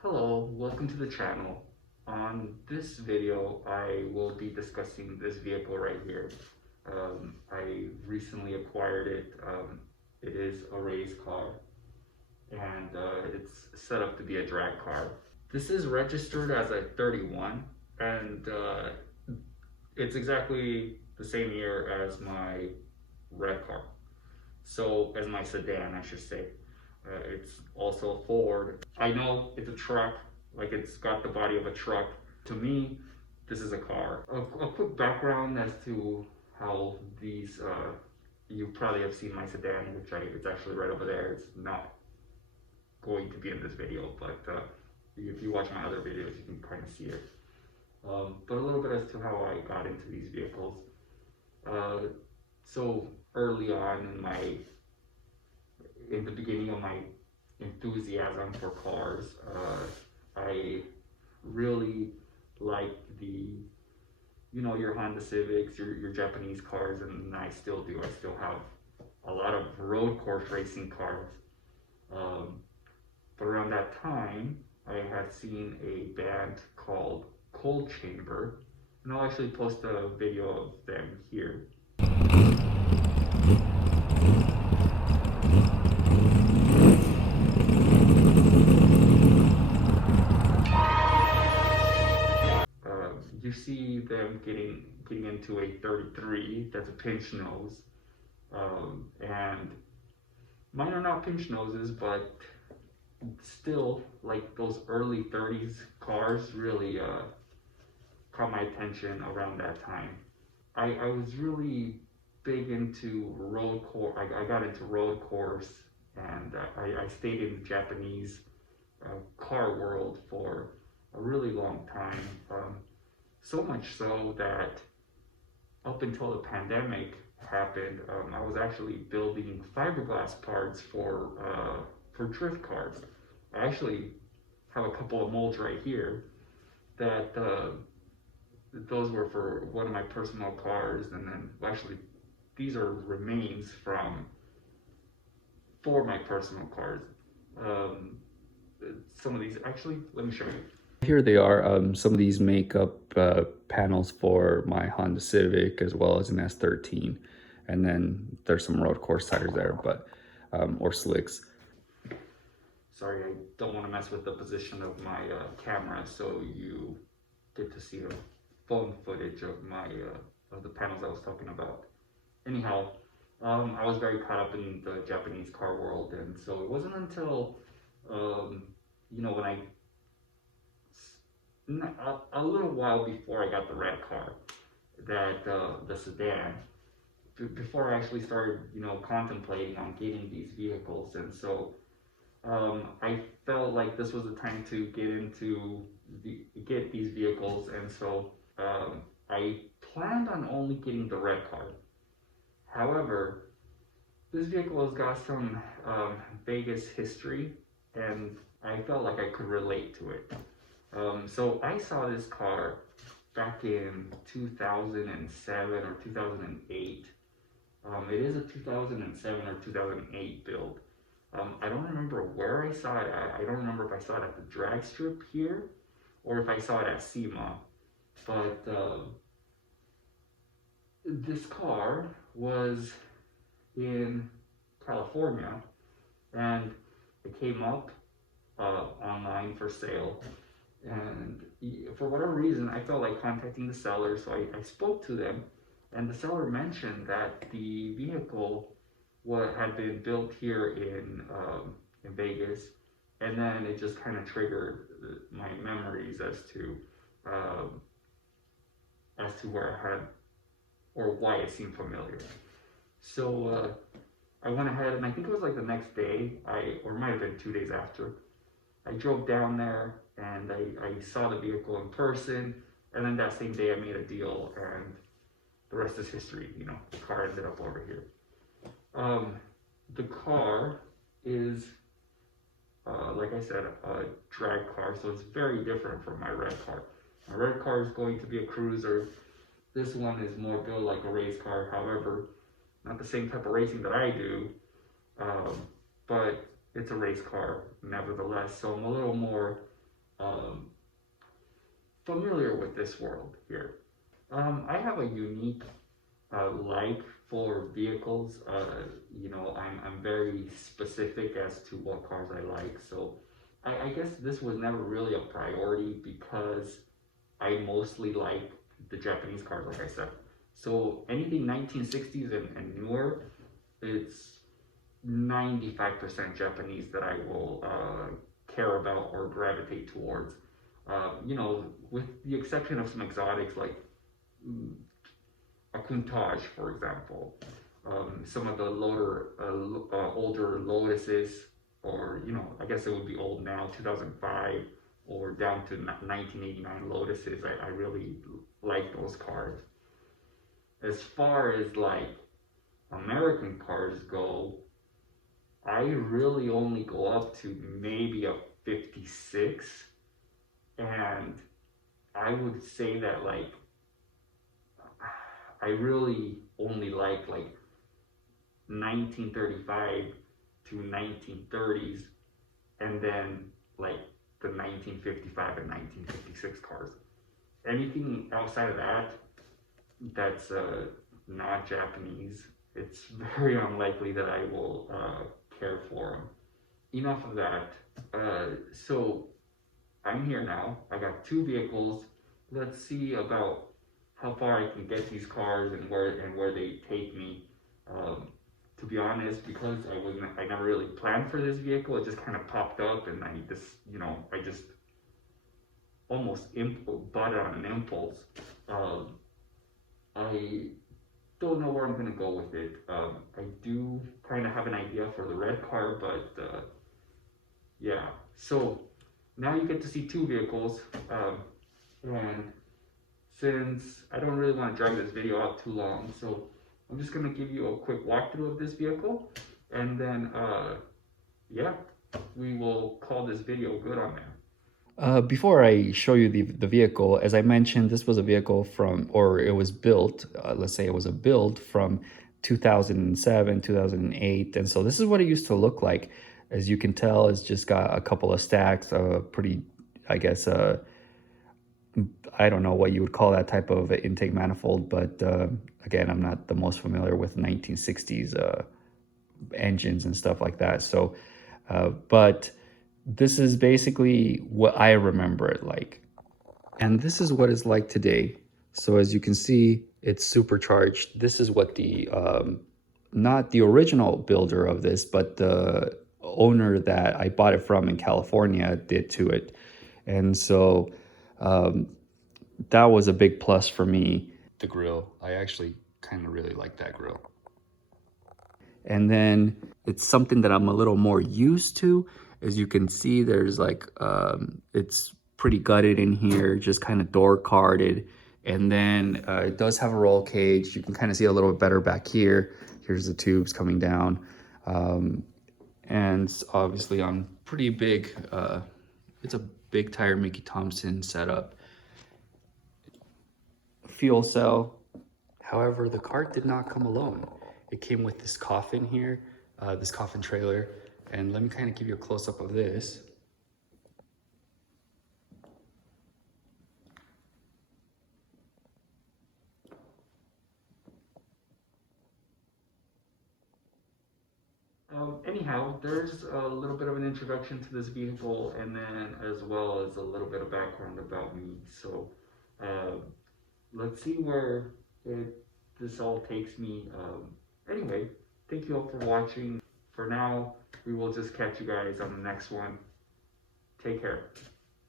Hello, welcome to the channel. On this video, I will be discussing this vehicle right here. I recently acquired it. It is a race car and it's set up to be a drag car. This is registered as a 31 and it's exactly the same year as my red car. So, as my sedan, I should say. It's also a Ford. I know it's a truck, like it's got the body of a truck. To me, this is a car. A quick background as to how these, you probably have seen my sedan, it's actually right over there. It's not going to be in this video, but if you watch my other videos, you can kind of see it. But a little bit as to how I got into these vehicles. So early on in the beginning of my enthusiasm for cars, I really like your Honda Civics, your Japanese cars, and I still do. I still have a lot of road course racing cars. But around that time, I had seen a band called Cold Chamber, and I'll actually post a video of them here. You see them getting into a 33 that's a pinch nose, and mine are not pinch noses, but still, like those early 30s cars really caught my attention around that time. I was really big into road course. I got into road course, and I stayed in the Japanese car world for a really long time. So much so that up until the pandemic happened, I was actually building fiberglass parts for drift cars. I actually have a couple of molds right here that those were for one of my personal cars, and then actually these are remains from for my personal cars. Um, some of these actually, let me show you. Here they are. Some of these make up panels for my Honda Civic as well as an S13, and then there's some road course tires there, but or slicks. Sorry, I don't want to mess with the position of my camera, so you get to see the phone footage of my of the panels I was talking about. Anyhow, I was very caught up in the Japanese car world, and so it wasn't until when a little while before I got the red car, that the sedan, before I actually started, contemplating on getting these vehicles, and so I felt like this was the time to get these vehicles, and so I planned on only getting the red car. However, this vehicle has got some Vegas history, and I felt like I could relate to it. So I saw this car back in 2007 or 2008. It is a 2007 or 2008 build. I don't remember where I saw it at. I don't remember if I saw it at the drag strip here or if I saw it at SEMA. But this car was in California, and it came up online for sale. And for whatever reason, I felt like contacting the seller, so I spoke to them, and the seller mentioned that the vehicle had been built here in Vegas, and then it just kind of triggered my memories as to where I had or why it seemed familiar. So I went ahead, and I think it was like the next day, or it might have been 2 days after. I drove down there and I saw the vehicle in person, and then that same day I made a deal, and the rest is history. The car ended up over here. The car is, like I said, a drag car, so it's very different from my red car. My red car is going to be a cruiser. This one is more built like a race car, however, not the same type of racing that I do, but it's a race car nevertheless. So I'm a little more um, familiar with this world here. I have a unique like for vehicles. I'm very specific as to what cars I like. So I guess this was never really a priority because I mostly like the Japanese cars, like I said. So anything 1960s and newer, it's 95% Japanese that I will care about or gravitate towards. With the exception of some exotics like mm, a Countach, for example, some of the older Lotuses, or I guess it would be old now, 2005, or down to 1989 Lotuses. I really like those cars. As far as like American cars go, I really only go up to maybe a 56, and I would say that like I really only like 1935 to 1930s, and then like the 1955 and 1956 cars. Anything outside of that that's not Japanese, it's very unlikely that I will care for them. Enough of that. So I'm here now. I got two vehicles. Let's see about how far I can get these cars and where they take me. Um, to be honest, because I never really planned for this vehicle. It just kind of popped up, and I just almost bought it on an impulse. Um, I don't know where I'm gonna go with it. I do kind of have an idea for the red car, but yeah. So now you get to see two vehicles, and since I don't really want to drag this video out too long, so I'm just gonna give you a quick walkthrough of this vehicle, and then yeah, we will call this video good on there. Before I show you the vehicle, as I mentioned, this was a vehicle or it was built, let's say it was a build from 2007, 2008. And so this is what it used to look like. As you can tell, it's just got a couple of stacks, pretty, I guess, I don't know what you would call that type of intake manifold, but again, I'm not the most familiar with 1960s engines and stuff like that. So, but this is basically what I remember it like. And this is what it's like today. So as you can see, it's supercharged. This is what not the original builder of this, but the owner that I bought it from in California did to it. And so that was a big plus for me. The grill, I actually kind of really like that grill. And then it's something that I'm a little more used to. As you can see, there's like, it's pretty gutted in here, just kind of door carded. And then it does have a roll cage. You can kind of see a little bit better back here. Here's the tubes coming down. And obviously on pretty big, it's a big tire Mickey Thompson setup. Fuel cell. However, the cart did not come alone. It came with this coffin here, this coffin trailer. And let me kind of give you a close-up of this. Anyhow, there's a little bit of an introduction to this vehicle, and then as well as a little bit of background about me. So uh, let's see where this all takes me. Anyway, thank you all for watching. For now, we will just catch you guys on the next one. Take care.